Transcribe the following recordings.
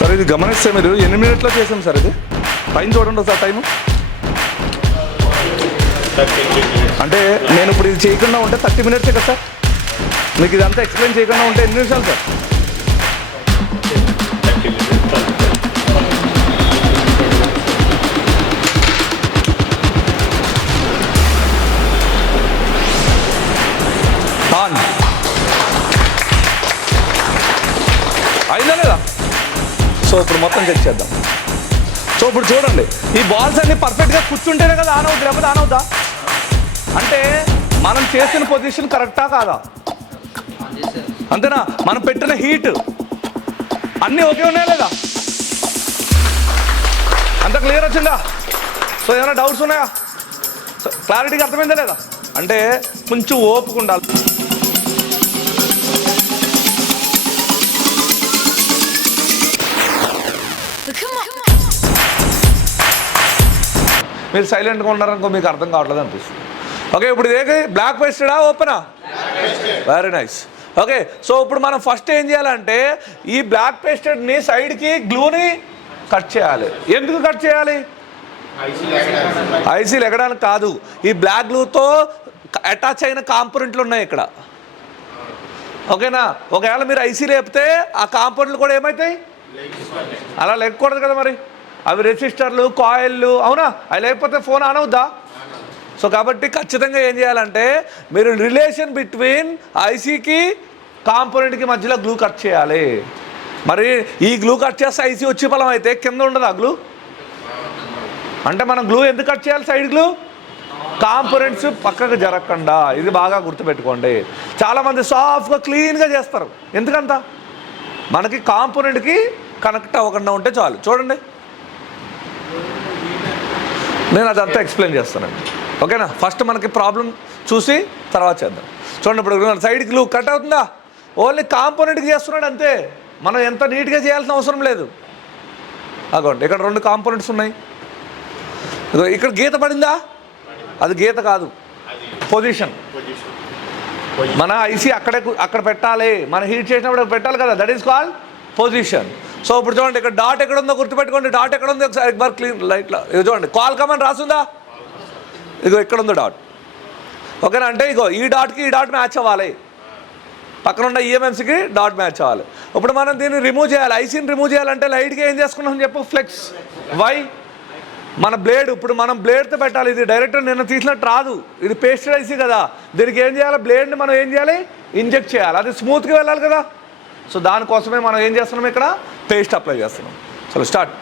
Sir ఇది గమనిస్తే మీరు ఎన్ని మినిట్లో చేసాం సార్ ఇది టైం చూడండి సార్ టైము అంటే నేను ఇప్పుడు ఇది చేయకుండా ఉంటే 30 మినిట్సే కదా సార్ మీకు ఇదంతా ఎక్స్ప్లెయిన్ చేయకుండా ఉంటే ఎన్ని నిమిషాలు సార్ అయిందా లేదా సో ఇప్పుడు మొత్తం చెక్ చేద్దాం సో ఇప్పుడు చూడండి ఈ బాల్స్ అన్ని పర్ఫెక్ట్గా కూర్చుంటేనే కదా ఆన్ అవుతుంది లేకపోతే ఆన్ అవుతా అంటే మనం చేసిన పొజిషన్ కరెక్టా కాదా అంతేనా మనం పెట్టిన హీట్ అన్నీ ఓకే ఉన్నాయా లేదా అంత క్లియర్ వచ్చిందా సో ఏమైనా డౌట్స్ ఉన్నాయా క్లారిటీగా అర్థమైందా లేదా అంటే కొంచెం ఓపిక ఉండాలి మీరు సైలెంట్గా ఉన్నారనుకో మీకు అర్థం కావట్లేదు అనిపిస్తుంది ఓకే ఇప్పుడు ఇదే బ్లాక్ పేస్టెడా ఓపెనా వెరీ నైస్ ఓకే సో ఇప్పుడు మనం ఫస్ట్ ఏం చేయాలంటే ఈ బ్లాక్ పేస్టెడ్ని సైడ్కి గ్లూని కట్ చేయాలి ఎందుకు కట్ చేయాలి ఐసీ లెగడానికి కాదు ఈ బ్లాక్ గ్లూతో అటాచ్ అయిన కాంపోనెంట్లు ఉన్నాయి ఇక్కడ ఓకేనా ఒకవేళ మీరు ఐసీ లేపితే ఆ కాంపోనెంట్లు కూడా ఏమవుతాయి అలా లేకూడదు కదా మరి అవి రెసిస్టర్లు కాయిల్లు అవునా అవి లేకపోతే ఫోన్ ఆన్ అవుద్దా సో కాబట్టి ఖచ్చితంగా ఏం చేయాలంటే మీరు రిలేషన్ బిట్వీన్ ఐసీకి కాంపోనెంట్కి మధ్యలో గ్లూ కట్ చేయాలి మరి ఈ గ్లూ కట్ చేస్తే ఐసీ వచ్చే ఫలం అయితే కింద ఉండదు ఆ గ్లూ అంటే మనం గ్లూ ఎందుకు కట్ చేయాలి సైడ్ గ్లూ కాంపోనెంట్స్ పక్కకు జరగకుండా ఇది బాగా గుర్తుపెట్టుకోండి చాలామంది సాఫ్ట్గా క్లీన్గా చేస్తారు ఎందుకంత మనకి కాంపోనెంట్కి కనెక్ట్ అవ్వకుండా ఉంటే చాలు చూడండి నేను అదంతా ఎక్స్ప్లెయిన్ చేస్తానండి ఓకేనా ఫస్ట్ మనకి ప్రాబ్లం చూసి తర్వాత చేద్దాం చూడండి ఇప్పుడు సైడ్ గ్లూ కట్ అవుతుందా ఓన్లీ కాంపోనెంట్కి చేస్తున్నాడు అంతే మనం ఎంత నీట్గా చేయాల్సిన అవసరం లేదు అగోండి ఇక్కడ 2 కాంపోనెంట్స్ ఉన్నాయి ఇక్కడ గీత పడిందా అది గీత కాదు పొజిషన్ మన ఐసీ అక్కడ పెట్టాలి మన హీట్ చేసినప్పుడు పెట్టాలి కదా that is called position so ఇప్పుడు చూడండి ఇక్కడ డాట్ ఎక్కడ ఉందో గుర్తుపెట్టుకోండి డాట్ ఎక్కడ ఉంది ఒకసారి బార్ క్లీన్ లైట్లా ఇది చూడండి కాల్ కమని రాసుందా ఇగో ఇక్కడ ఉంది డాట్ ఓకేనా అంటే ఇగో ఈ డాట్కి ఈ డాట్ మ్యాచ్ అవ్వాలి పక్కన ఉన్న ఈఎంఎంసీకి డాట్ మ్యాచ్ అవ్వాలి ఇప్పుడు మనం దీన్ని రిమూవ్ చేయాలి ఐసీని రిమూవ్ చేయాలంటే లైట్గా ఏం చేసుకున్నాం చెప్పు ఫ్లెక్స్ వై మన బ్లేడ్ ఇప్పుడు మనం బ్లేడ్తో పెట్టాలి ఇది డైరెక్ట్ నిన్న తీసినట్టు రాదు ఇది పేస్టెడ్ ఐసీ కదా దీనికి ఏం చేయాలి బ్లేడ్ని మనం ఏం చేయాలి ఇంజెక్ట్ చేయాలి అది స్మూత్గా వెళ్ళాలి కదా సో దానికోసమే మనం ఏం చేస్తున్నాం ఇక్కడ పేస్ట్ అప్లై చేస్తున్నాం చలో స్టార్ట్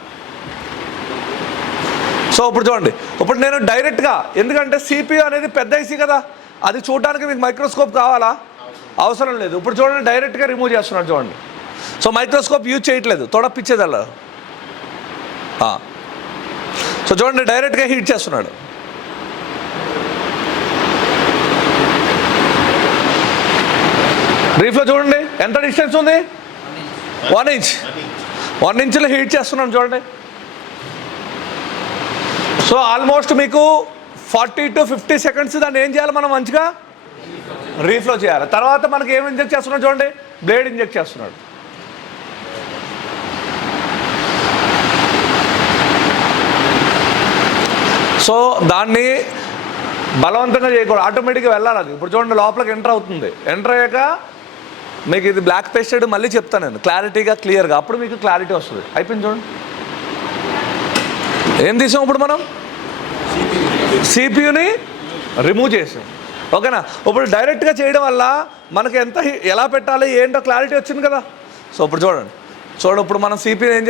సో ఇప్పుడు చూడండి ఇప్పుడు నేను డైరెక్ట్గా ఎందుకంటే సిపియు అనేది పెద్ద ఐసీ కదా అది చూడడానికి మీకు మైక్రోస్కోప్ కావాలా అవసరం లేదు ఇప్పుడు చూడండి డైరెక్ట్గా రిమూవ్ చేస్తున్నాడు చూడండి సో మైక్రోస్కోప్ యూజ్ చేయట్లేదు తొడపిచ్చేది అలా సో చూడండి డైరెక్ట్గా హీట్ చేస్తున్నాడు బ్రీఫ్లో చూడండి ఎంత డిస్టెన్స్ ఉంది 1 ఇంచ్ 1 ఇంచ్లో హీట్ చేస్తున్నాం చూడండి సో ఆల్మోస్ట్ మీకు 40 to 50 సెకండ్స్ దాన్ని ఏం చేయాలి మనం మంచిగా రీఫ్లో చేయాలి తర్వాత మనకి ఏం ఇంజెక్ట్ చేస్తున్నాడు చూడండి బ్లేడ్ ఇంజెక్ట్ చేస్తున్నాడు సో దాన్ని బలవంతంగా చేయకూడదు ఆటోమేటిక్గా వెళ్ళాలి అది ఇప్పుడు చూడండి లోపలికి ఎంటర్ అవుతుంది ఎంటర్ అయ్యాక మీకు ఇది బ్లాక్ పేస్టెడ్ మళ్ళీ చెప్తాను నేను క్లారిటీగా క్లియర్గా అప్పుడు మీకు క్లారిటీ వస్తుంది అయిపోయింది చూడండి ఏం తీసాం ఇప్పుడు మనం సిపియుని రిమూవ్ చేసాం ఓకేనా ఇప్పుడు డైరెక్ట్గా చేయడం వల్ల మనకి ఎలా పెట్టాలి ఏంటో క్లారిటీ వచ్చింది కదా సో ఇప్పుడు చూడండి ఇప్పుడు మనం సిపియుని ఏం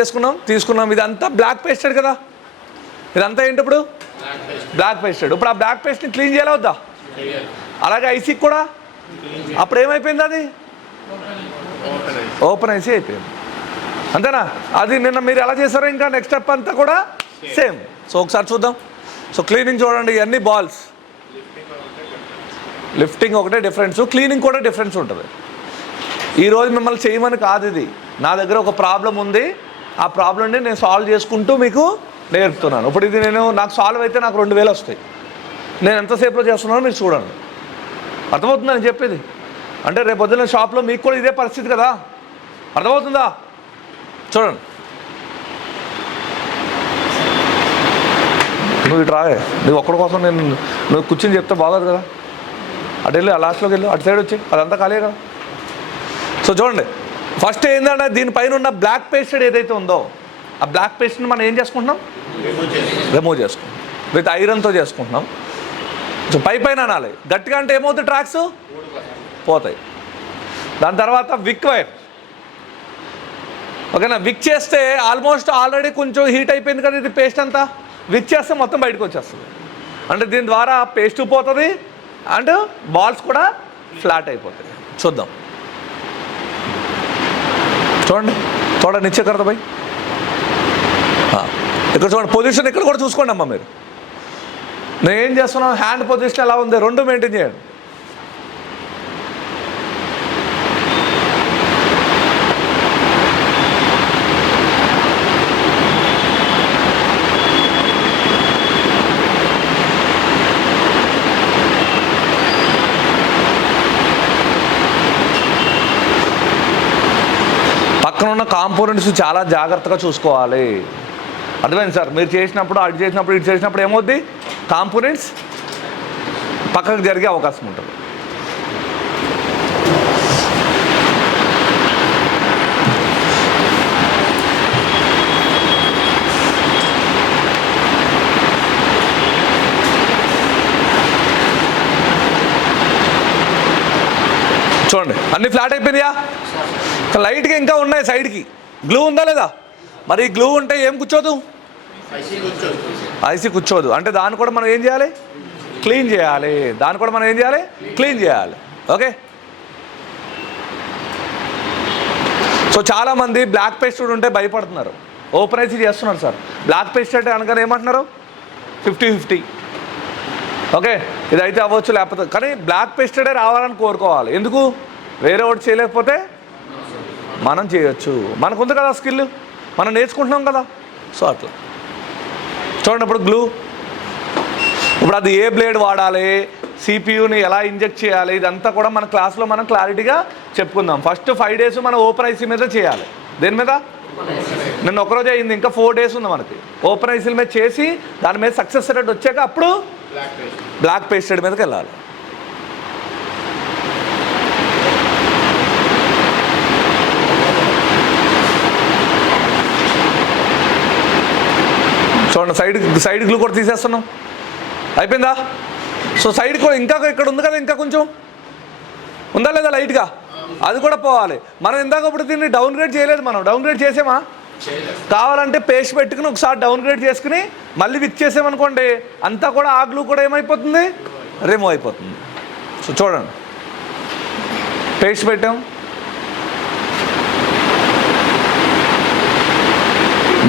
తీసుకున్నాం ఇదంతా బ్లాక్ పేస్టెడ్ కదా ఇదంతా ఏంటి ఇప్పుడు బ్లాక్ పేస్టెడ్ ఇప్పుడు ఆ బ్లాక్ పేస్ట్ని క్లీన్ చేయాలి వద్దా అలాగే ఐసీకి కూడా అప్పుడు ఏమైపోయింది అది ఓపెన్ ఐసీ అయిపోయింది అంతేనా అది నిన్న మీరు ఎలా చేశారో ఇంకా నెక్స్ట్ స్టెప్ అంతా కూడా సేమ్ సో ఒకసారి చూద్దాం సో క్లీనింగ్ చూడండి ఇవన్నీ బాల్స్ లిఫ్టింగ్ ఒకటే డిఫరెన్స్ క్లీనింగ్ కూడా డిఫరెన్స్ ఉంటుంది ఈరోజు మిమ్మల్ని చేయమని కాదు ఇది నా దగ్గర ఒక ప్రాబ్లం ఉంది ఆ ప్రాబ్లమ్ని నేను సాల్వ్ చేసుకుంటూ మీకు నేర్పుతున్నాను ఇప్పుడు ఇది నాకు సాల్వ్ అయితే నాకు 2000 వస్తాయి నేను ఎంతసేపులో చేస్తున్నానో మీరు చూడండి అర్థమవుతుందని చెప్పేది అంటే రేపు పొద్దున్న షాప్లో మీకు కూడా ఇదే పరిస్థితి కదా అర్థమవుతుందా చూడండి నువ్వు ఇటు రావే, నువ్వు ఒక్కడి కోసం నువ్వు కూర్చొని చెప్తే బాగోదు కదా. అటు వెళ్ళి ఆ లాస్ట్లోకి వెళ్ళు, అటు సైడ్ వచ్చి అదంతా ఖాళీ కదా. సో చూడండి, ఫస్ట్ ఏంటంటే దీనిపైన ఉన్న బ్లాక్ పేస్టెడ్ ఏదైతే ఉందో ఆ బ్లాక్ పేస్ట్ని మనం ఏం చేసుకుంటున్నాం, రిమూవ్ చేసుకుంటాం. విత్ ఐరన్తో చేసుకుంటున్నాం. సో పైన అనాలి, గట్టిగా అంటే ఏమవుతుంది, ట్రాక్స్ పోతాయి. దాని తర్వాత విక్ వైర్, ఓకేనా. విక్ చేస్తే ఆల్మోస్ట్ ఆల్రెడీ కొంచెం హీట్ అయిపోయింది కదా ఇది పేస్ట్ అంతా. విక్ చేస్తే మొత్తం బయటకు వచ్చేస్తుంది. అంటే దీని ద్వారా పేస్ట్ పోతుంది అండ్ బాల్స్ కూడా ఫ్లాట్ అయిపోతాయి. చూద్దాం, చూడండి తోడా నిచ్చే కరద భయ్. ఇక్కడ చూడండి పొజిషన్, ఇక్కడ కూడా చూసుకోండి అమ్మా మీరు. నేను ఏం చేస్తున్నాను, హ్యాండ్ పొజిషన్ ఎలా ఉంది, రెండు మెయింటైన్ చేయండి. పక్కన ఉన్న కాంపోనెంట్స్ చాలా జాగ్రత్తగా చూసుకోవాలి. అర్థమైంది సార్. మీరు చేసినప్పుడు అటు చేసినప్పుడు ఇటు చేసినప్పుడు ఏమవుద్ది, కాంపోనెంట్స్ పక్కకు జరిగే అవకాశం ఉంటుంది. చూడండి అన్నీ ఫ్లాట్ అయిపోయినాయా, లైట్గా ఇంకా ఉన్నాయి సైడ్కి. గ్లూ ఉందా లేదా, మరి గ్లూ ఉంటే ఏం కూర్చోదు, ఐసీ కూర్చోదు. అంటే దాన్ని కూడా మనం ఏం చేయాలి, క్లీన్ చేయాలి. దాన్ని కూడా మనం ఏం చేయాలి, క్లీన్ చేయాలి. ఓకే. సో చాలామంది బ్లాక్ పేస్టెడ్ ఉంటే భయపడుతున్నారు, ఓపెన్ ఐసీ చేస్తున్నారు సార్. బ్లాక్ పేస్టెడ్ అనగానే ఏమంటున్నారు, 50-50. ఓకే, ఇదైతే అవ్వచ్చు లేకపోతే, కానీ బ్లాక్ పేస్టెడే రావాలని కోరుకోవాలి. ఎందుకు, వేరే ఒకటి చేయలేకపోతే మనం చేయొచ్చు. మనకు ఉంది కదా స్కిల్, మనం నేర్చుకుంటున్నాం కదా. సో అట్లా చూడండి. ఇప్పుడు గ్లూ, ఇప్పుడు అది ఏ బ్లేడ్ వాడాలి, సిపియూని ఎలా ఇంజెక్ట్ చేయాలి, ఇదంతా కూడా మన క్లాస్లో మనం క్లారిటీగా చెప్పుకుందాం. ఫస్ట్ 5 days మనం ఓపెన్ ఐసీ మీద చేయాలి. దేని మీద, నిన్న ఒకరోజు అయింది, ఇంకా 4 days ఉంది మనకి. ఓపెన్ ఐసీల మీద చేసి దాని మీద సక్సెస్ రేట్ వచ్చాక అప్పుడు బ్లాక్ పేస్టెడ్ మీదకి వెళ్ళాలి. చూడండి, సైడ్ గ్లూ కూడా తీసేస్తున్నాం. అయిపోయిందా. సో సైడ్ కూడా ఇంకా ఇక్కడ ఉంది కదా, ఇంకా కొంచెం ఉందా లేదా లైట్గా, అది కూడా పోవాలి. మనం ఇందాక ఇప్పుడు దీన్ని డౌన్ గ్రేడ్ చేయలేదు, మనం డౌన్ గ్రేడ్ చేసామా, కావాలంటే పేస్ట్ పెట్టుకుని ఒకసారి డౌన్ గ్రేడ్ చేసుకుని మళ్ళీ విక్ చేసామనుకోండి, అంతా కూడా ఆ గ్లూ కూడా ఏమైపోతుంది, రిమూవ్ అయిపోతుంది. సో చూడండి, పేస్ట్ పెట్టాం,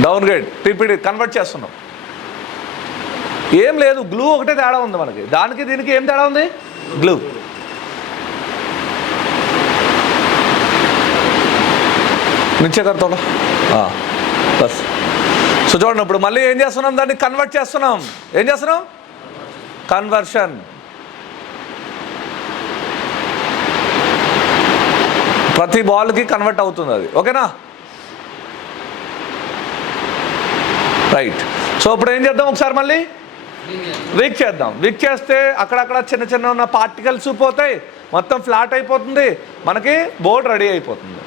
డౌన్ గ్రేడ్ పీపీడీ కన్వర్ట్ చేస్తున్నాం. ఏం లేదు, గ్లూ ఒకటే తేడా ఉంది మనకి, దానికి దీనికి ఏం తేడా ఉంది, గ్లూ. నిచ్చే కర్తోడా బస్. సో చూడండి, ఇప్పుడు మళ్ళీ ఏం చేస్తున్నాం, దాన్ని కన్వర్ట్ చేస్తున్నాం. ఏం చేస్తున్నాం, కన్వర్షన్. ప్రతి బాల్కి కన్వర్ట్ అవుతుంది అది. ఓకేనా, రైట్. సో ఇప్పుడు ఏం చేద్దాం, ఒకసారి మళ్ళీ విక్ చేద్దాం. విక్ చేస్తే అక్కడక్కడ చిన్న చిన్న ఉన్న పార్టికల్స్ పోతాయి, మొత్తం ఫ్లాట్ అయిపోతుంది, మనకి బోర్డ్ రెడీ అయిపోతుంది.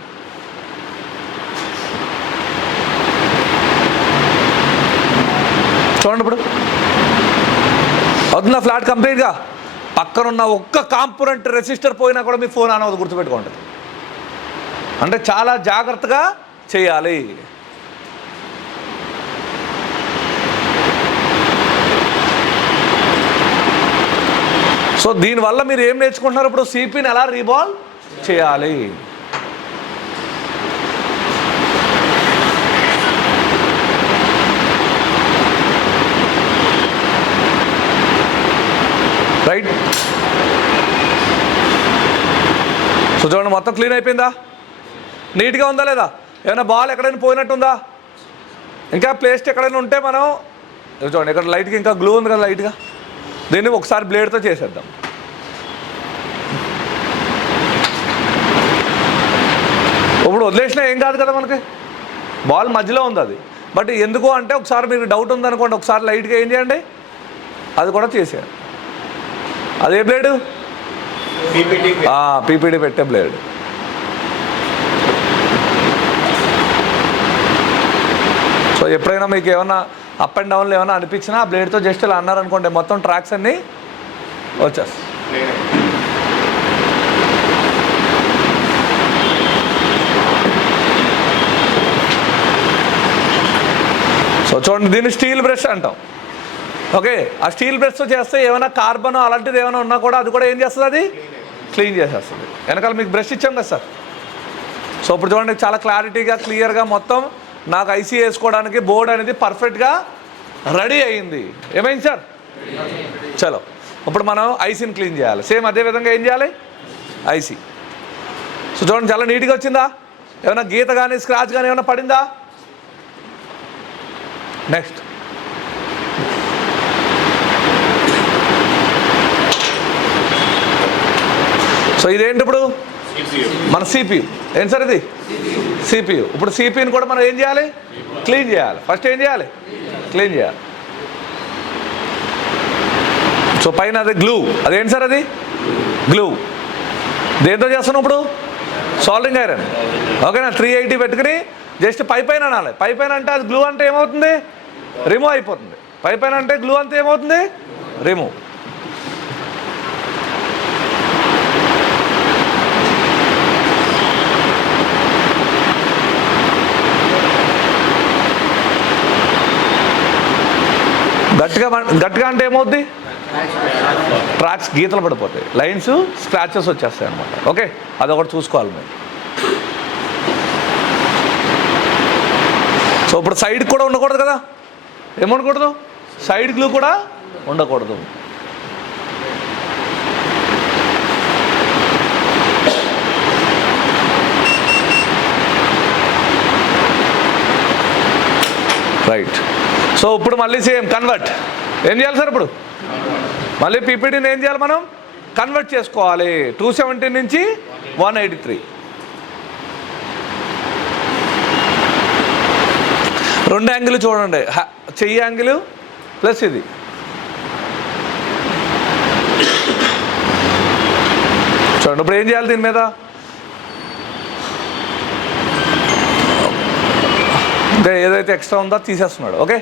చూడండి, ఇప్పుడు అవుతుందా ఫ్లాట్ కంప్లీట్గా. పక్కనున్న ఒక్క కాంపోనెంట్ రెసిస్టర్ పోయినా కూడా మీ ఫోన్ ఆన్ అవ్వదు, గుర్తుపెట్టుకోండి. అంటే చాలా జాగ్రత్తగా చేయాలి. సో దీనివల్ల మీరు ఏం నేర్చుకుంటున్నారు, ఇప్పుడు సిపిని ఎలా రీబాల్ చేయాలి. రైట్. సో చూడండి, మొత్తం క్లీన్ అయిపోయిందా, నీట్గా ఉందా లేదా, ఏమైనా బాల్ ఎక్కడైనా పోయినట్టుందా, ఇంకా ప్లేస్ట్ ఎక్కడైనా ఉంటే మనం చూడండి, ఇక్కడ లైట్గా ఇంకా గ్లూ ఉంది కదా లైట్గా, దీన్ని ఒకసారి బ్లేడ్తో చేసేద్దాం. ఇప్పుడు వదిలేసినా ఏం కాదు కదా, మనకి బాల్ మధ్యలో ఉంది అది. బట్ ఎందుకు అంటే ఒకసారి మీకు డౌట్ ఉందనుకోండి, ఒకసారి లైట్గా ఏం చేయండి, అది కూడా చేశాను. అదే బ్లేడు పీపీడీ పెట్టే బ్లేడ్. సో ఎప్పుడైనా మీకు ఏమన్నా అప్ అండ్ డౌన్లో ఏమైనా అనిపించినా ఆ బ్లేడ్తో జస్ట్ ఇలా అన్నారనుకోండి, మొత్తం ట్రాక్స్ అన్నీ వచ్చేస్తాయి. సో చూడండి, దీన్ని స్టీల్ బ్రష్ అంటాం. ఓకే, ఆ స్టీల్ బ్రష్తో చేస్తే ఏమైనా కార్బన్ అలాంటిది ఏమైనా ఉన్నా కూడా అది కూడా ఏం చేస్తుంది, అది క్లీన్ చేసేస్తుంది. వెనకాల మీకు బ్రష్ ఇచ్చాం కదా సార్. సో ఇప్పుడు చూడండి, చాలా క్లారిటీగా క్లియర్గా మొత్తం నాకు ఐసీ వేసుకోవడానికి బోర్డ్ అనేది పర్ఫెక్ట్గా రెడీ అయ్యింది. ఏమైంది సార్? చలో ఇప్పుడు మనం ఐసీని క్లీన్ చేయాలి. సేమ్ అదే విధంగా ఏం చేయాలి, ఐసీ. సో చూడండి, చాలా నీట్గా వచ్చిందా? ఏమైనా గీత కానీ స్క్రాచ్ కానీ ఏమైనా పడిందా? నెక్స్ట్ సో ఇదేంటి ఇప్పుడు మన సిపియు. ఏంటి సార్ ఇది? సిపియు. ఇప్పుడు సిపియుని కూడా మనం ఏం చేయాలి, క్లీన్ చేయాలి. ఫస్ట్ ఏం చేయాలి, క్లీన్ చేయాలి. సో పైన అది గ్లూ. అదేంటి సార్? అది గ్లూ. దేంతో చేస్తున్నాం ఇప్పుడు? సాల్డింగ్ ఐరన్. ఓకేనా? 380 పెట్టుకుని జస్ట్ పైన అనాలి. పైన అంటే అది గ్లూ అంటే ఏమవుతుంది, రిమూవ్ అయిపోతుంది. పైన అంటే గ్లూ అంతే ఏమవుతుంది, రిమూవ్. గట్టిగా అంటే ఏమవుద్ది, ట్రాక్స్ గీతలు పడిపోతాయి, లైన్స్ స్క్రాచెస్ వచ్చేస్తాయి అనమాట. ఓకే, అదొకటి చూసుకోవాలి మీరు. సో ఇప్పుడు సైడ్ కూడా ఉండకూడదు కదా, ఏముండకూడదు, సైడ్ గ్లూ కూడా ఉండకూడదు. రైట్. సో ఇప్పుడు మళ్ళీ సేమ్ కన్వర్ట్. ఏం చేయాలి సార్? ఇప్పుడు మళ్ళీ పీపీడీని ఏం చేయాలి, మనం కన్వర్ట్ చేసుకోవాలి. 270 నుంచి 183. రెండు యాంగిల్ చూడండి, చెయ్యి యాంగిల్ ప్లస్ ఇది. చూడండి ఇప్పుడు ఏం చేయాలి, దీని మీద ఇంకా ఏదైతే ఎక్స్ట్రా ఉందో తీసేస్తున్నాడు. Okay,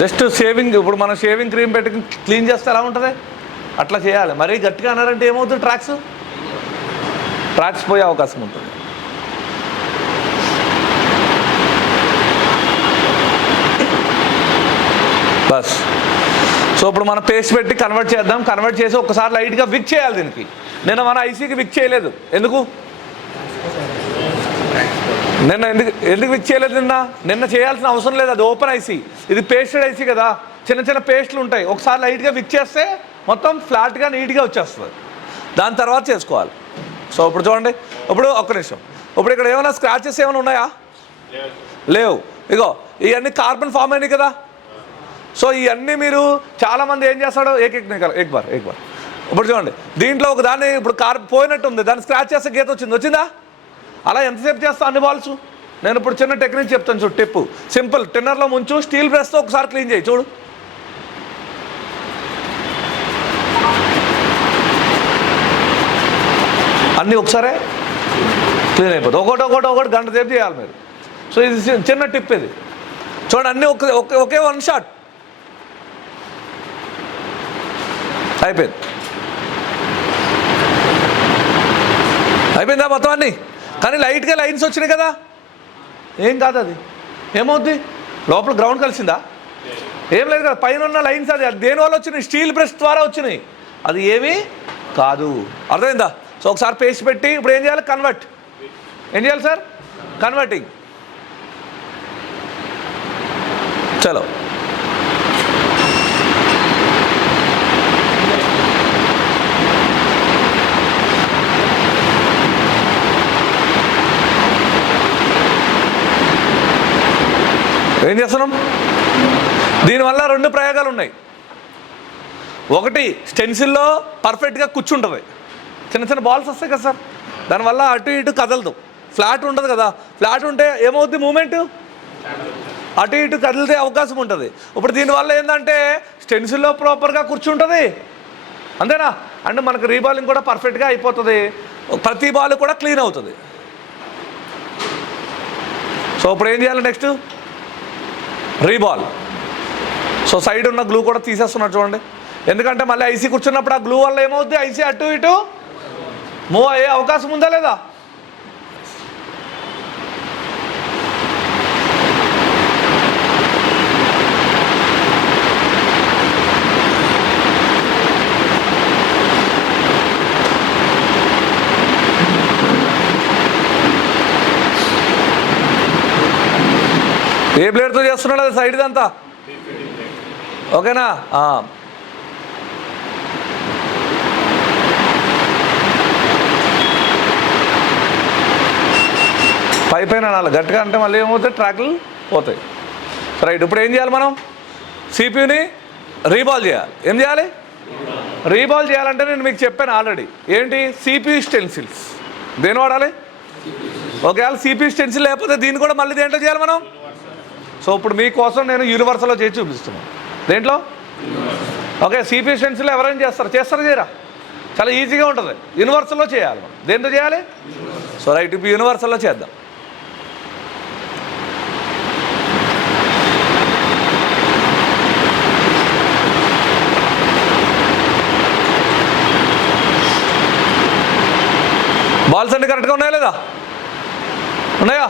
just shaving. ఇప్పుడు మనం షేవింగ్ క్రీమ్ పెట్టి క్లీన్ చేస్తే ఎలా ఉంటుంది, అట్లా చేయాలి. మరీ గట్టిగా అన్నారంటే ఏమవుతుంది, ట్రాక్స్ పోయే అవకాశం ఉంటుంది. బస్. సో ఇప్పుడు మనం పేస్ట్ పెట్టి కన్వర్ట్ చేద్దాం. కన్వర్ట్ చేసి ఒకసారి లైట్గా విక్ చేయాలి దీనికి. నేను మన ఐసీకి విక్ చేయలేదు. ఎందుకు విక్ చేయలేదు? నిన్న చేయాల్సిన అవసరం లేదు, అది ఓపెన్ ఐసీ. ఇది పేస్టెడ్ ఐసీ కదా, చిన్న పేస్ట్లు ఉంటాయి. ఒకసారి లైట్గా విక్ చేస్తే మొత్తం ఫ్లాట్గా నీట్గా వచ్చేస్తుంది. దాని తర్వాత చేసుకోవాలి. సో ఇప్పుడు చూడండి, ఇప్పుడు ఒక్క నిమిషం. ఇప్పుడు ఇక్కడ ఏమైనా స్క్రాచెస్ ఏమైనా ఉన్నాయా? లేవు. ఇగో ఇవన్నీ కార్బన్ ఫామ్ అయినాయి కదా. సో ఇవన్నీ మీరు చాలామంది ఏం చేస్తాడో ఏక్ బార్. ఇప్పుడు చూడండి, దీంట్లో ఒక దాన్ని ఇప్పుడు పోయినట్టు ఉంది, దాన్ని స్క్రాచ్ చేస్తే గీత వచ్చిందా? అలా ఎంతసేపు చేస్తా అన్ని బాల్స్? నేను ఇప్పుడు చిన్న టెక్నిక్ చెప్తాను చూడు. టిప్పు సింపుల్. టిన్నర్లో ముంచు, స్టీల్ బ్రష్తో ఒకసారి క్లీన్ చేయి. చూడు, అన్నీ ఒకసారే క్లీన్ అయిపోతుంది. ఒకటి గంట సేపు చేయాలి మీరు. సో ఇది చిన్న టిప్. ఇది చూడండి, అన్నీ ఒకే వన్ షాట్ అయిపోయిందా మొత్తం అన్నీ? కానీ లైట్గా లైన్స్ వచ్చినాయి కదా, ఏం కాదు. అది ఏమవుద్ది, లోపల గ్రౌండ్ కలిసిందా? ఏం లేదు కదా, పైన ఉన్న లైన్స్ అది దేనివల్ల వచ్చినాయి, స్టీల్ బ్రష్ ద్వారా వచ్చినాయి. అది ఏమీ కాదు. అర్థమైందా? సో ఒకసారి పేస్ట్ పెట్టి ఇప్పుడు ఏం చేయాలి, కన్వర్ట్. ఏం చేయాలి సార్? కన్వర్టింగ్. చలో ఏం చేస్తున్నాం? దీనివల్ల రెండు ప్రయోగాలు ఉన్నాయి. ఒకటి, స్టెన్సిల్లో పర్ఫెక్ట్గా కూర్చుంటుంది. చిన్న బాల్స్ వస్తాయి కదా సార్, దానివల్ల అటు ఇటు కదలదు, ఫ్లాట్ ఉంటుంది కదా, ఫ్లాట్ ఉంటే ఏమవుద్ది, మూమెంట్ అటు ఇటు కదిలితే అవకాశం ఉంటుంది. ఇప్పుడు దీనివల్ల ఏంటంటే స్టెన్సిల్లో ప్రాపర్గా కూర్చుంటుంది, అంతేనా? అంటే మనకు రీబాలింగ్ కూడా పర్ఫెక్ట్గా అయిపోతుంది, ప్రతి బాల్ కూడా క్లీన్ అవుతుంది. సో ఇప్పుడు ఏం చేయాలి, నెక్స్ట్ రీబాల్. సో సైడ్ ఉన్న గ్లూ కూడా తీసేస్తున్నారు చూడండి, ఎందుకంటే మళ్ళీ ఐసీ కూర్చున్నప్పుడు ఆ గ్లూ వల్ల ఏమవుద్ది, ఐసీ అటు ఇటు మూవ్ అయ్యే అవకాశం ఉందా లేదా? ఏ బ్లేడ్తో చేస్తున్నాడు అది సైడ్ ఇదంతా, ఓకేనా? పైన అనాలి గట్టిగా, అంటే మళ్ళీ ఏమవుతాయి, ట్రాక్లు పోతాయి. రైట్, ఇప్పుడు ఏం చేయాలి మనం, సిపియూని రీబాల్ చేయాలి. ఏం చేయాలి, రీబాల్ చేయాలంటే నేను మీకు చెప్పాను ఆల్రెడీ, ఏంటి, సిపియూ స్టెన్సిల్స్. దేని వాడాలి, ఒకవేళ సిపియూ స్టెన్సిల్ లేకపోతే దీన్ని కూడా మళ్ళీ దేంట్లో చేయాలి మనం. సో ఇప్పుడు మీకోసం నేను యూనివర్సల్లో చేసి చూపిస్తున్నాను. దేంట్లో, ఓకే, సిపియూ స్టెన్సిల్ ఎవరైనా చేస్తారు చేయరా, చాలా ఈజీగా ఉంటుంది. యూనివర్సల్లో చేయాలి మనం, దేంతో చేయాలి. సో రైట్, ఇప్పుడు యూనివర్సల్లో చేద్దాం. బాల్స్ అన్ని కరెక్ట్గా ఉన్నాయా లేదా, ఉన్నాయా?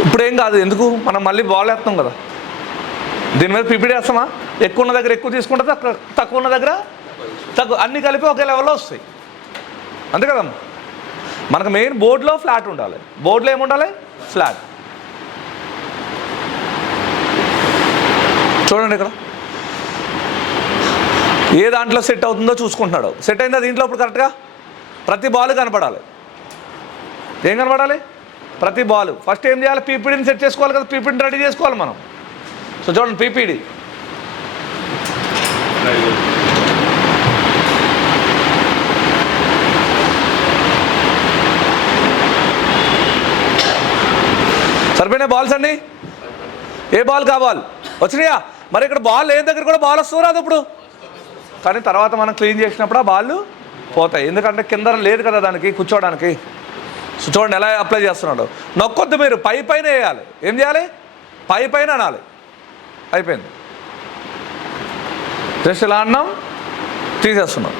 ఇప్పుడు ఏం కాదు, ఎందుకు, మనం మళ్ళీ బాల్ వేస్తాం కదా, దీని మీద పీపీడీ వేస్తామా, ఎక్కువ ఉన్న దగ్గర ఎక్కువ తీసుకుంటే తక్కువ ఉన్న దగ్గర తక్కువ, అన్నీ కలిపి ఒకే లెవెల్లో వస్తాయి, అంతే కదమ్మా. మనకు మెయిన్ బోర్డులో ఫ్లాట్ ఉండాలి, బోర్డులో ఏముండాలి, ఫ్లాట్. చూడండి ఇక్కడ ఏ దాంట్లో సెట్ అవుతుందో చూసుకుంటున్నాడు. సెట్ అయిందా దీంట్లో ఇప్పుడు కరెక్ట్గా, ప్రతి బాల్ కనపడాలి. ఏం కనపడాలి, ప్రతి బాల్. ఫస్ట్ ఏం చేయాలి, పీపీడీని సెట్ చేసుకోవాలి కదా, పీపీడీని రెడీ చేసుకోవాలి మనం. సో చూడండి, పీపీడీ సరిపోయినా బాల్స్ అన్నీ, ఏ బాల్ కావాలి వచ్చినాయా. మరి ఇక్కడ బాల్ లేని దగ్గర కూడా బాల్ వస్తుంది రాదు ఇప్పుడు, కానీ తర్వాత మనం క్లీన్ చేసినప్పుడు ఆ బాల్ పోతాయి, ఎందుకంటే కింద లేదు కదా దానికి కూర్చోవడానికి. సో చూడండి ఎలా అప్లై చేస్తున్నాడు, నొక్కొద్దు మీరు, పైన వేయాలి. ఏం చేయాలి, పైన అనాలి, అయిపోయింది. జస్ట్ ఇలా అన్నాం, తీసేస్తున్నాం.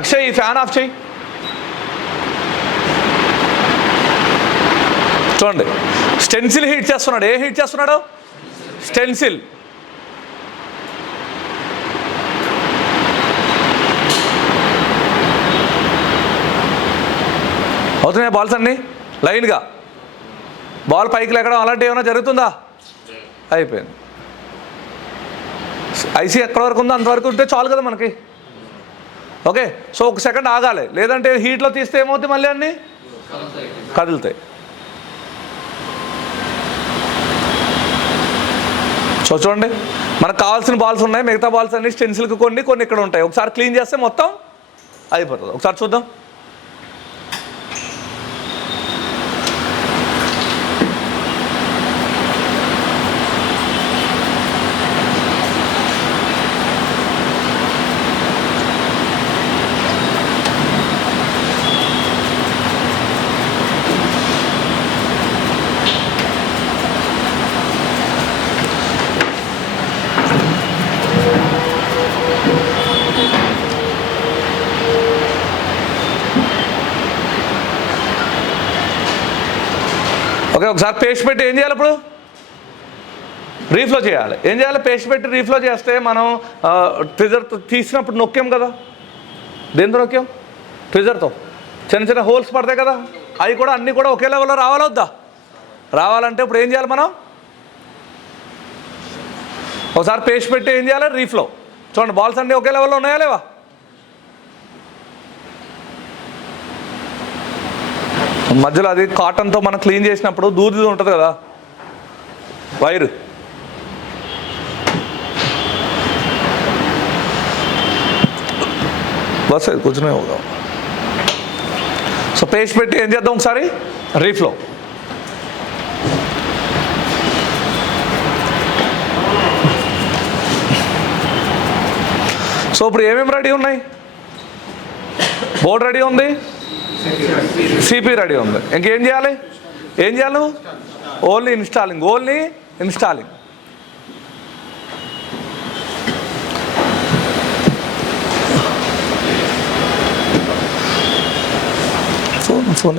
అక్షయ్ ఈ ఫ్యాన్ ఆఫ్ చేయి. చూడండి స్టెన్సిల్ హీట్ చేస్తున్నాడు. ఏ హీట్ చేస్తున్నాడు, స్టెన్సిల్. అవుతున్నాయి బాల్స్ అన్నీ లైన్గా, బాల్ పైకి లేకడం అలాంటివి ఏమైనా జరుగుతుందా, అయిపోయింది. ఐసీ ఎక్కడ వరకు ఉందో అంతవరకు ఉంటే చాలు కదా మనకి, ఓకే. సో ఒక సెకండ్ ఆగాలి, లేదంటే హీట్లో తీస్తే ఏమవుతుంది, మళ్ళీ అన్నీ కదులుతాయి. సో చూడండి మనకు కావాల్సిన బాల్స్ ఉన్నాయి, మిగతా బాల్స్ అన్ని స్టెన్సిల్కి కొన్ని ఇక్కడ ఉంటాయి. ఒకసారి క్లీన్ చేస్తే మొత్తం అయిపోతుంది. ఒకసారి చూద్దాం. ఓకే, ఒకసారి పేస్ట్ పెట్టి ఏం చేయాలి, ఇప్పుడు రీఫ్లో చేయాలి. ఏం చేయాలి, పేస్ట్ పెట్టి రీఫ్లో చేస్తే మనం ట్రిజర్ తీసినప్పుడు నొక్కాం కదా, దేంతో నొక్కాం, ట్రిజర్తో. చిన్న హోల్స్ పడతాయి కదా, అవి కూడా అన్నీ కూడా ఒకే లెవెల్లో రావాలొద్దా, రావాలంటే ఇప్పుడు ఏం చేయాలి మనం, ఒకసారి పేస్ట్ పెట్టి ఏం చేయాలి, రీఫ్లో. చూడండి బాల్స్ అన్నీ ఒకే లెవెల్లో ఉన్నాయా లేవా, మధ్యలో అది కాటన్తో మనం క్లీన్ చేసినప్పుడు దూది ఉంటుంది కదా వైరు, బస్ కూర్చునే. సో పేస్ట్ పెట్టి ఏం చేద్దాం ఒకసారి రీఫ్లో. సో ఇప్పుడు ఏమేమి రెడీ ఉన్నాయి? బోర్డ్ రెడీ ఉంది, సిపి రెడీ ఉంది. ఇంకేం చేయాలి? ఏం చేయాలి నువ్వు? Only installing, only installing. Phone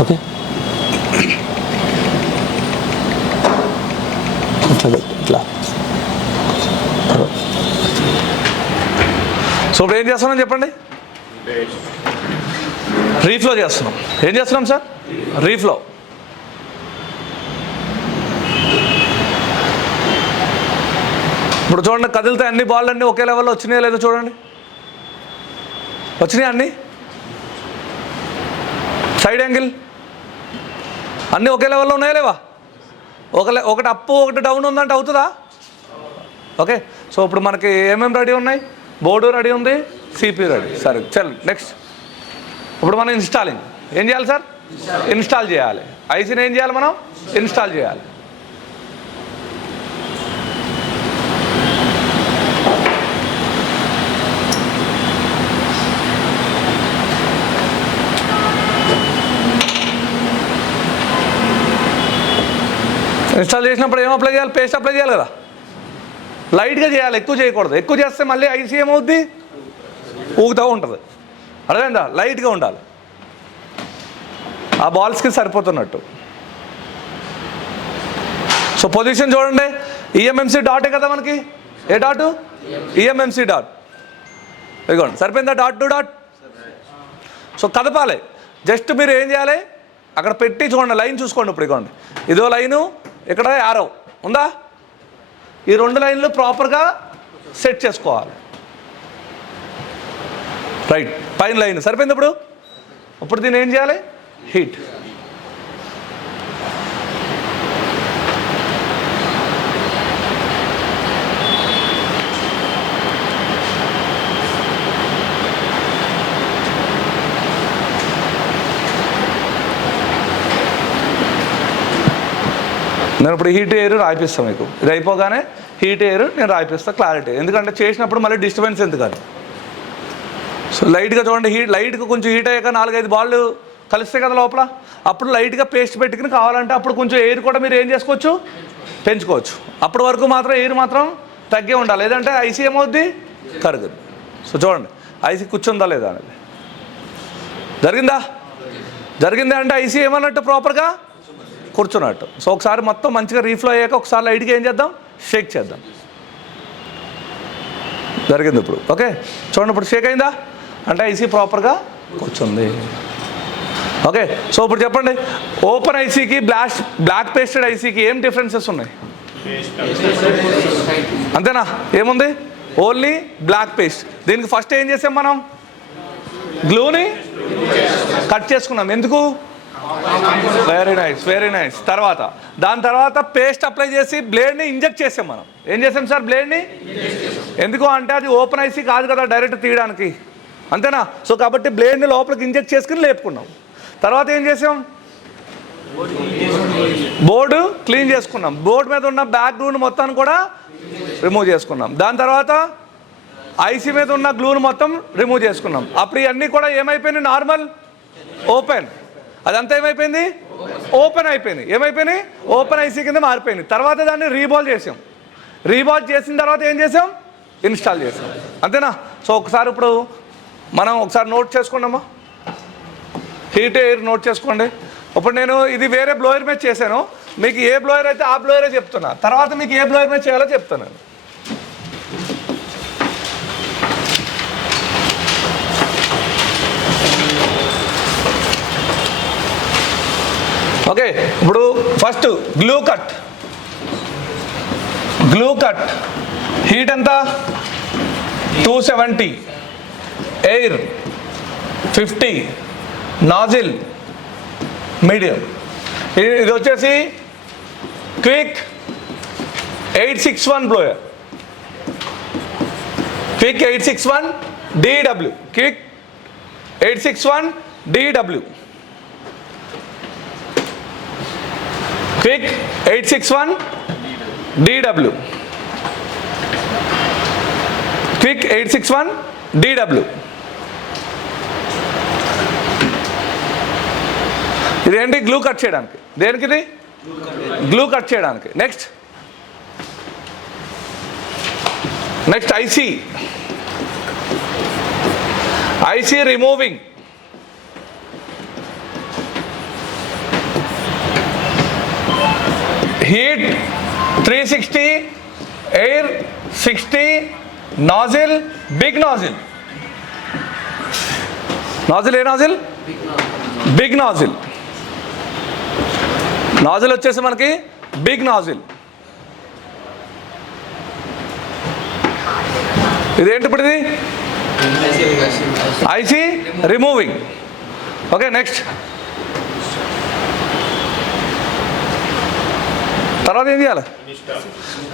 okay. ఇట్లా సో ఇప్పుడు ఏం చేస్తున్నాం చెప్పండి? రీఫ్లో చేస్తున్నాం. ఏం చేస్తున్నాం సార్? రీఫ్లో. ఇప్పుడు చూడండి, కదిలితే అన్ని బాల్ అన్నీ ఒకే లెవెల్లో వచ్చినాయో లేదో చూడండి. వచ్చినాయి అన్నీ? సైడ్ యాంగిల్ అన్నీ ఒకే లెవెల్లో ఉన్నాయా లేవా? ఒకటి అప్పు ఒకటి డౌన్ ఉందంటే అవుతుందా? ఓకే. సో ఇప్పుడు మనకి ఏమేమి రెడీ ఉన్నాయి? బోర్డు రెడీ ఉంది, సిపి రెడీ. సరే చల్ నెక్స్ట్. ఇప్పుడు మనం ఇన్స్టాలింగ్ ఏం చేయాలి సార్? ఇన్స్టాల్ చేయాలి. ఐసీని ఏం చేయాలి మనం? ఇన్స్టాల్ చేయాలి. ఇన్స్టాల్ చేసినప్పుడు ఏం అప్లై చేయాలి? పేస్ట్ అప్లై చేయాలి కదా. లైట్గా చేయాలి, ఎక్కువ చేయకూడదు. ఎక్కువ చేస్తే మళ్ళీ ఐసీ ఏమవుద్ది? ఊగుతూ ఉంటుంది. అర్థమైందా? లైట్గా ఉండాలి, ఆ బాల్స్కి సరిపోతున్నట్టు. సో పొజిషన్ చూడండి, ఈఎంఎంసీ డాటే కదా మనకి. ఏ డాటు? EMMC dot. ఇదిగోండి, సరిపోయిందా? Dot to dot. సో కదపాలి. జస్ట్ మీరు ఏం చేయాలి? అక్కడ పెట్టి చూడండి, లైన్ చూసుకోండి. ఇప్పుడు ఇదిగోండి, ఇదో లైను, ఇక్కడ యారో ఉందా? ఈ రెండు లైన్లు ప్రాపర్గా సెట్ చేసుకోవాలి. రైట్, పైన లైన్ సరిపోయింది. ఇప్పుడు దీన్ని ఏం చేయాలి? హీట్. నేను ఇప్పుడు హీట్ ఎయిర్ రాయిపిస్తాను మీకు. ఇది అయిపోగానే హీట్ ఎయిర్ నేను రాయిపిస్తాను, క్లారిటీ. ఎందుకంటే చేసినప్పుడు మళ్ళీ డిస్టర్బెన్స్ ఎందుకని. సో లైట్గా చూడండి, లైట్గా కొంచెం హీట్ అయ్యాక 4-5 బాళ్ళు కలిస్తే కదా లోపల, అప్పుడు లైట్గా పేస్ట్ పెట్టుకుని కావాలంటే అప్పుడు కొంచెం ఎయిర్ కూడా మీరు ఏం చేసుకోవచ్చు? పెంచుకోవచ్చు. అప్పటి వరకు మాత్రం ఎయిర్ మాత్రం తగ్గే ఉండాలి, లేదంటే ఐసీ ఏమవుద్ది? కరుగుద్ది. సో చూడండి, ఐసీ కూర్చుందా లేదా అనేది. జరిగిందా అంటే ఐసీ ఏమన్నట్టు? ప్రాపర్గా కూర్చున్నట్టు. సో ఒకసారి మొత్తం మంచిగా రీఫ్లో అయ్యాక ఒకసారి లైట్గా ఏం చేద్దాం? షేక్ చేద్దాం. జరిగింది ఇప్పుడు. ఓకే చూడండి, ఇప్పుడు షేక్ అయిందా అంటే ఐసీ ప్రాపర్గా కూర్చుంది. ఓకే. సో ఇప్పుడు చెప్పండి, ఓపెన్ ఐసీకి బ్లాక్ పేస్టెడ్ ఐసీకి ఏం డిఫరెన్సెస్ ఉన్నాయి? అంతేనా? ఏముంది? Only black paste. దీనికి ఫస్ట్ ఏం చేసాం మనం? గ్లూని కట్ చేసుకున్నాం. ఎందుకు? Very nice. దాని తర్వాత పేస్ట్ అప్లై చేసి బ్లేడ్ని ఇంజెక్ట్ చేసాం మనం. ఏం చేసాం సార్? బ్లేడ్ని. ఎందుకు అంటే అది ఓపెన్ ఐసీ కాదు కదా డైరెక్ట్ తీయడానికి, అంతేనా? సో కాబట్టి బ్లేడ్ని లోపలికి ఇంజెక్ట్ చేసుకుని లేపుకున్నాం. తర్వాత ఏం చేసాం? బోర్డు క్లీన్ చేసుకున్నాం. బోర్డు మీద ఉన్న బ్యాక్ గ్లూని మొత్తాన్ని కూడా రిమూవ్ చేసుకున్నాం. దాని తర్వాత ఐసీ మీద ఉన్న గ్లూని మొత్తం రిమూవ్ చేసుకున్నాం. అప్పుడు ఇవన్నీ కూడా ఏమైపోయినాయి? Normal open. అదంతా ఏమైపోయింది? ఓపెన్ అయిపోయింది. ఏమైపోయినాయి? ఓపెన్ ఐసీ కింద మారిపోయింది. తర్వాత దాన్ని రీబాల్ చేసాం. రీబాల్ చేసిన తర్వాత ఏం చేసాం? ఇన్స్టాల్ చేసాం. అంతేనా? సో ఒకసారి ఇప్పుడు మనం ఒకసారి నోట్ చేసుకున్నామా? హీట్ ఎయిర్ నోట్ చేసుకోండి. ఇప్పుడు నేను ఇది వేరే బ్లోయర్ మీద చేశాను. మీకు ఏ బ్లోయర్ అయితే ఆ బ్లోయరే చెప్తున్నా. తర్వాత మీకు ఏ బ్లోయర్ మీద చేయాలో చెప్తున్నాను. ఓకే, ఇప్పుడు ఫస్ట్ గ్లూ కట్ హీట్ ఎంత 270, ఎయిర్ 50, నాజిల్ మీడియం. ఇది వచ్చేసి quick 861 blower, quick 861 DW, quick 861 DW, quick 861 DW, quick 861 DW. ఇదేంటి? గ్లూ కట్ చేయడానికి. దేనికి ఇది? గ్లూ కట్ చేయడానికి. Next IC removing. Heat 360, air 60, nozzle big nozzle. Nozzle ఏ నాజిల్? Big nozzle. నాజిల్ వచ్చేసి మనకి బిగ్ నాజిల్. ఇదేంటి ఇప్పుడు? ఇది ఐసీ రిమూవింగ్. ఓకే, నెక్స్ట్ తర్వాత ఏం చేయాలి?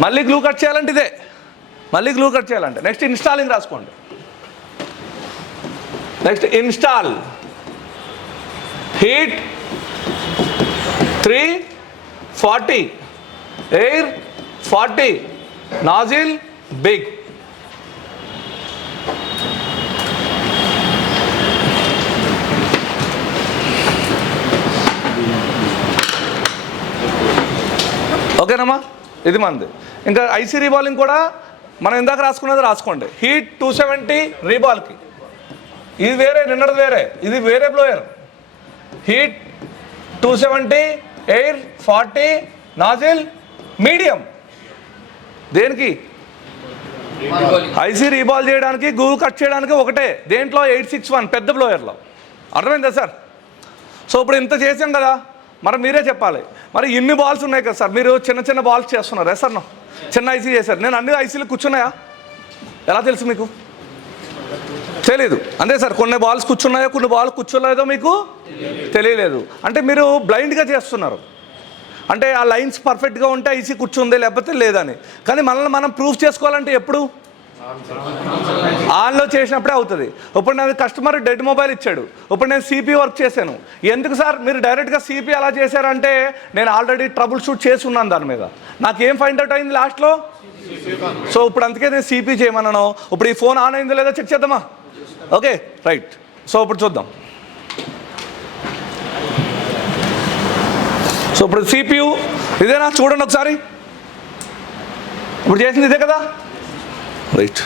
మళ్ళీ గ్లూ కట్ చేయాలంటే ఇదే, మళ్ళీ గ్లూ కట్ చేయాలంటే నెక్స్ట్ ఇన్స్టాలింగ్ రాసుకోండి. Next install. Heat 340, air 40, nozzle big. ఓకేనమ్మా, ఇది మనది. ఇంకా ఐసీ రీబాలింగ్ కూడా మనం ఇందాక రాసుకున్నది రాసుకోండి. హీట్ 270 రీబాల్కి, ఇది వేరే, నిన్నది వేరే, ఇది వేరే blower. Heat 270, air 40, nozzle medium. దేనికి? ఐసీ రీబాల్ చేయడానికి, గ్లూ కట్ చేయడానికి ఒకటే. దేంట్లో? 861 పెద్ద బ్లోయర్లో. అర్థమైందా సార్? సో ఇప్పుడు ఇంత చేసాం కదా, మరి మీరే చెప్పాలి. మరి ఇన్ని బాల్స్ ఉన్నాయి కదా సార్, మీరు చిన్న చిన్న బాల్స్ చేస్తున్నారు. సార్ నా చిన్న ఐసీ చేశారు, నేను అన్ని ఐసీలు కూర్చున్నాయా? ఎలా తెలుసు మీకు? తెలీదు. అంతే సార్, కొన్ని బాల్స్ కూర్చున్నాయో కొన్ని బాల్స్ కూర్చోలేదో మీకు తెలియలేదు. అంటే మీరు బ్లైండ్గా చేస్తున్నారు. అంటే ఆ లైన్స్ పర్ఫెక్ట్గా ఉంటే ఐసీ కూర్చుందే, లేకపోతే లేదని. కానీ మనల్ని మనం ప్రూఫ్ చేసుకోవాలంటే ఎప్పుడు? ఆన్లో చేసినప్పుడే అవుతుంది. ఇప్పుడు నాకు కస్టమర్ డెడ్ మొబైల్ ఇచ్చాడు, ఇప్పుడు నేను సిపి వర్క్ చేశాను. ఎందుకు సార్ మీరు డైరెక్ట్గా సిపి అలా చేశారంటే నేను ఆల్రెడీ ట్రబుల్ షూట్ చేసి ఉన్నాను దాని మీద. నాకేం ఫైండ్ అవుట్ అయింది లాస్ట్లో? సో ఇప్పుడు అందుకే నేను సిపి చేయమన్నాను. ఇప్పుడు ఈ ఫోన్ ఆన్ అయిందో లేదో చెక్ చేద్దామా? Okay, right. సో ఇప్పుడు చూద్దాం. సో ఇప్పుడు సిపియు ఇదేనా? చూడండి ఒకసారి. ఇప్పుడు చేసింది ఇదే కదా, రైట్.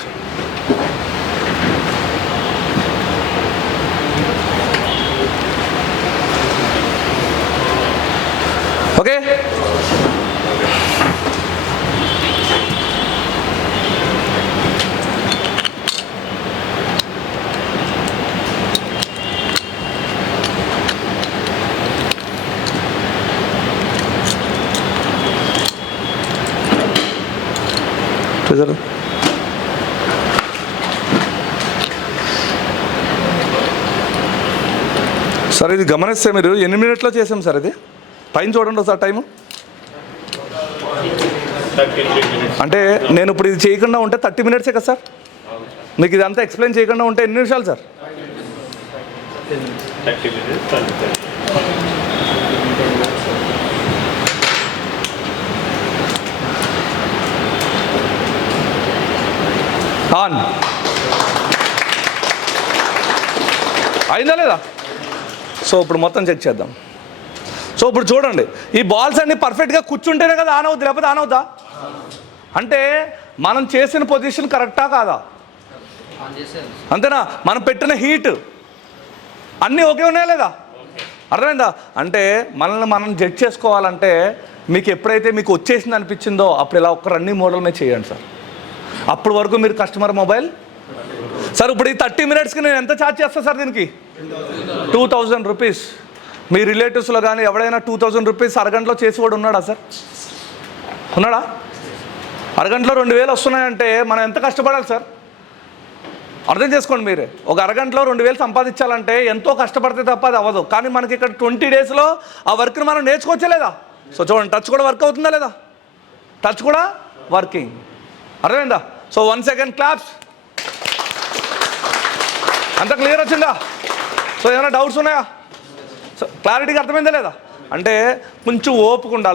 ఓకే, సార్ ఇది గమనిస్తే మీరు ఎన్ని మినిట్లో చేసాం సార్? ఇది పైన చూడండి సార్ టైము. అంటే నేను ఇప్పుడు ఇది చేయకుండా ఉంటే 30 మినిట్సే కదా సార్? మీకు ఇదంతా ఎక్స్ప్లెయిన్ చేయకుండా ఉంటే ఎన్ని నిమిషాలు సార్? ఆన్ అయిందా లేదా? సో ఇప్పుడు మొత్తం చెక్ చేద్దాం. సో ఇప్పుడు చూడండి, ఈ బాల్స్ అన్నీ పర్ఫెక్ట్గా కూర్చుంటేనే కదా ఆన్ అవుద్ది, లేకపోతే ఆన్ అవుద్దా? అంటే మనం చేసిన పొజిషన్ కరెక్టా కాదా? అంతేనా? మనం పెట్టిన హీట్ అన్నీ ఓకే ఉన్నాయా లేదా? అర్థమైందా? అంటే మనల్ని మనం జడ్జ్ చేసుకోవాలంటే మీకు ఎప్పుడైతే మీకు వచ్చేసింది అనిపించిందో అప్పుడు ఇలా ఒక రన్నింగ్ మోడల్ మీద చేయండి సార్. అప్పుడు వరకు మీరు కస్టమర్ మొబైల్ సార్. ఇప్పుడు ఈ 30 మినిట్స్కి నేను ఎంత ఛార్జ్ చేస్తాను సార్? దీనికి 2000 రూపీస్. మీ రిలేటివ్స్లో కానీ ఎవడైనా 2000 రూపీస్ అరగంటలో చేసేవాడు ఉన్నాడా సార్? ఉన్నాడా? అరగంటలో 2000 వస్తున్నాయంటే మనం ఎంత కష్టపడాలి సార్? అర్థం చేసుకోండి మీరే. ఒక అరగంటలో 2000 సంపాదించాలంటే ఎంతో కష్టపడితే తప్ప అది అవ్వదు. కానీ మనకి ఇక్కడ 20 డేస్లో ఆ వర్క్ని మనం నేర్చుకోవచ్చే లేదా? సో చూడండి, టచ్ కూడా వర్క్ అవుతుందా లేదా? టచ్ కూడా వర్కింగ్. అర్థమైందా? So 1 second claps. అంత క్లియర్ వచ్చిందా? సో ఏమైనా డౌట్స్ ఉన్నాయా? సో క్లారిటీగా అర్థమైందా లేదా? అంటే కొంచెం ఓపిక ఉండాలి.